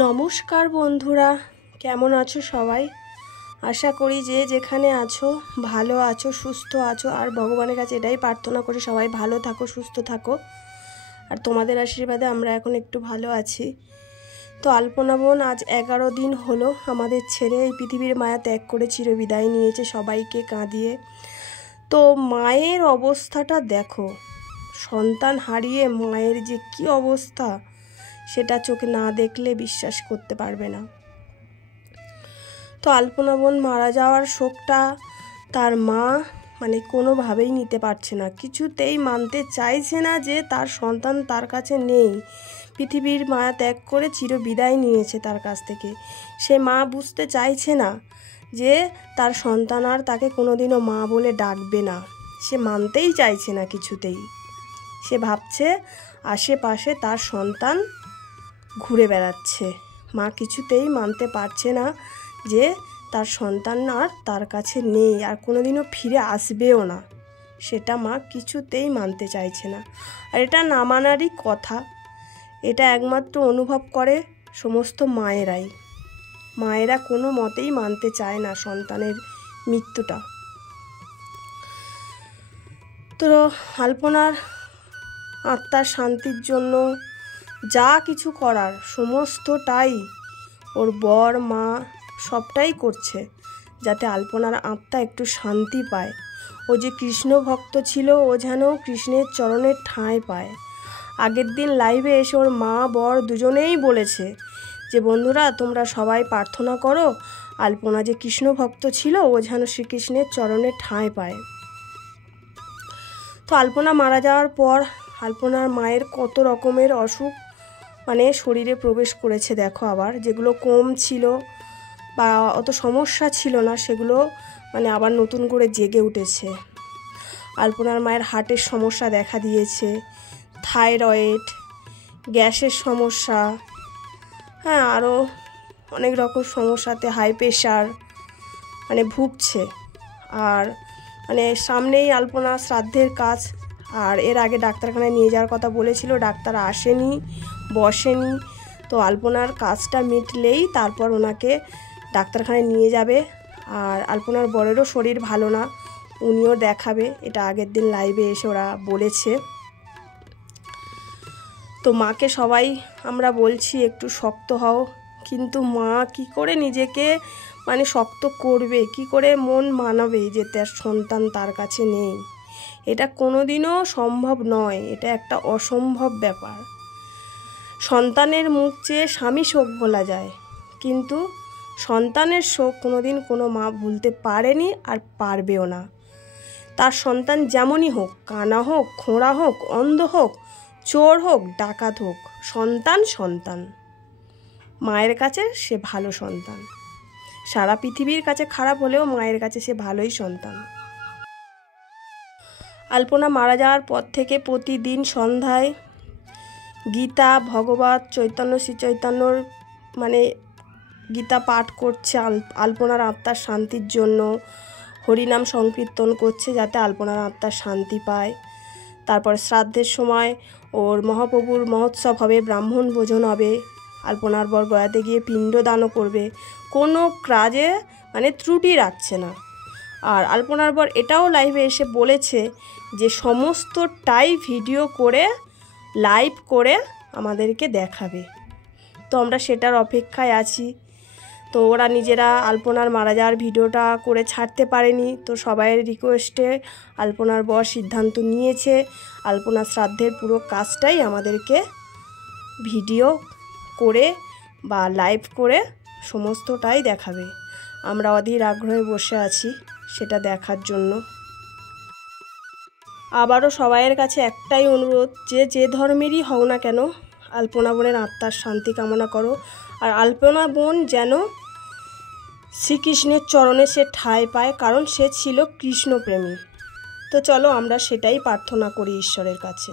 নমস্কার বন্ধুরা, কেমন আছো সবাই? আশা করি যে যেখানে আছো ভালো আছো, সুস্থ আছো। আর ভগবানের কাছে এটাই প্রার্থনা করি সবাই ভালো থাকো, সুস্থ থাকো। আর তোমাদের আশীর্বাদে আমরা এখন একটু ভালো আছি। তো আলপনা বোন আজ 11 দিন হলো আমাদের ছেড়ে এই পৃথিবীর মায়া ত্যাগ করে চিরবিদায় নিয়েছে, সবাইকে কাঁদিয়ে। তো মায়ের অবস্থাটা দেখো, সন্তান হারিয়ে মায়ের যে কি অবস্থা সেটা চোখে না দেখলে বিশ্বাস করতে পারবে না। তো আলপনা বোন মারা যাওয়ার শোকটা তার মা কোনোভাবেই নিতে পারছে না, কিছুতেই মানতে চাইছে না যে তার সন্তান তার কাছে নেই। পৃথিবীর মায়া ত্যাগ করে চিরবিদায় নিয়েছে তার কাছ থেকে। সে মা বুঝতে চাইছে না যে তার সন্তান আর তাকে কোনোদিনও মা বলে ডাকবে না। সে মানতেই চাইছে না কিছুতেই। সে ভাবছে আশেপাশে তার সন্তান ঘুরে বেড়াচ্ছে। মা কিছুতেই মানতে পারছে না যে তার সন্তান আর তার কাছে নেই, আর কোনোদিনও ফিরে আসবেও না। সেটা মা কিছুতেই মানতে চাইছে না। আর এটা না মানারই কথা। এটা একমাত্র অনুভব করে সমস্ত মায়েরাই। মায়েরা কোনো মতেই মানতে চায় না সন্তানের মৃত্যুটা। তো আলপনার আত্মার শান্তির জন্য যা কিছু করার সমস্তটাই ওর বর মা সবটাই করছে, যাতে আলপনার আত্মা একটু শান্তি পায়। ও যে কৃষ্ণ ভক্ত ছিল, ও যেন কৃষ্ণের চরণের ঠাঁই পায়। আগের দিন লাইভে এসে ওর মা বর দুজনেই বলেছে যে বন্ধুরা তোমরা সবাই প্রার্থনা করো, আলপনা যে কৃষ্ণ ভক্ত ছিল ও যেন শ্রীকৃষ্ণের চরণের ঠাঁই পায়। তো আলপনা মারা যাওয়ার পর আলপনার মায়ের কত রকমের অসুখ শরীরে প্রবেশ করেছে দেখো। আবার যেগুলো কম ছিল বা অত সমস্যা ছিল না সেগুলো আবার নতুন করে জেগে উঠেছে। আলপনার মায়ের হার্টের সমস্যা দেখা দিয়েছে, থাইরয়েড, গ্যাসের সমস্যা, আরও অনেক রকম সমস্যাতে হাই প্রেশার ভুগছে। আর সামনেই আলপনা শ্রাদ্ধের কাজ। আর এর আগে ডাক্তারখানায় নিয়ে যাওয়ার কথা বলেছিল, ডাক্তার আসেনি, বসেনি। তো আলপনার কাজটা মিটলেই তারপর ওনাকে ডাক্তারখানায় নিয়ে যাবে। আর আলপনার বরেরও শরীর ভালো না, উনিও দেখাবে, এটা আগের দিন লাইভে এসে ওরা বলেছে। তো মাকে সবাই আমরা বলছি একটু শক্ত হও, কিন্তু মা কি করে নিজেকে শক্ত করবে, কি করে মন মানাবে যে তার সন্তান তার কাছে নেই? এটা কোনোদিনও সম্ভব নয়, এটা একটা অসম্ভব ব্যাপার। সন্তানের মুখ চেয়ে স্বামী শোক বলা যায়, কিন্তু সন্তানের শোক কোনোদিন কোনো মা ভুলতে পারেনি আর পারবেও না। তার সন্তান যেমনই হোক, কানা হোক, খোঁড়া হোক, অন্ধ হোক, চোর হোক, ডাকাত হোক, সন্তান সন্তান। মায়ের কাছে সে ভালো সন্তান। সারা পৃথিবীর কাছে খারাপ হলেও মায়ের কাছে সে ভালোই সন্তান। আলপনা মারা যাওয়ার পর থেকে প্রতিদিন সন্ধ্যায় গীতা, ভগবত, চৈতন্য শ্রী চৈতন্যর গীতা পাঠ করছে আলপনার আত্মার শান্তির জন্য। হরিনাম সংকীর্তন করছে যাতে আলপনার আত্মার শান্তি পায়। তারপর শ্রাদ্ধের সময় ওর মহাপ্রভুর মহোৎসব হবে, ব্রাহ্মণ ভোজন হবে, আলপনার বর গয়াতে গিয়ে পিণ্ডদানও করবে। কোনো কাজে ত্রুটি রাখছে না। আর আলপনার বর এটাও লাইভে এসে বলেছে যে সমস্তটাই ভিডিও করে লাইভ করে আমাদেরকে দেখাবে। তো আমরা সেটার অপেক্ষায় আছি। তো ওরা নিজেরা আলপনার মারা যাওয়ার ভিডিওটা করে ছাড়তে পারেনি, তো সবাইয়ের রিকোয়েস্টে আলপনার বর সিদ্ধান্ত নিয়েছে আলপনার শ্রাদ্ধের পুরো কাজটাই আমাদেরকে ভিডিও করে বা লাইভ করে সমস্তটাই দেখাবে। আমরা অধীর আগ্রহে বসে আছি সেটা দেখার জন্য। আবারও সবাইয়ের কাছে একটাই অনুরোধ, যে ধর্মেরই হও না কেন, আলপনা বোনের আত্মার শান্তি কামনা করো। আর আলপনা বোন যেন শ্রীকৃষ্ণের চরণে সে ঠাঁই পায়, কারণ সে ছিল কৃষ্ণপ্রেমী। তো চলো আমরা সেটাই প্রার্থনা করি ঈশ্বরের কাছে।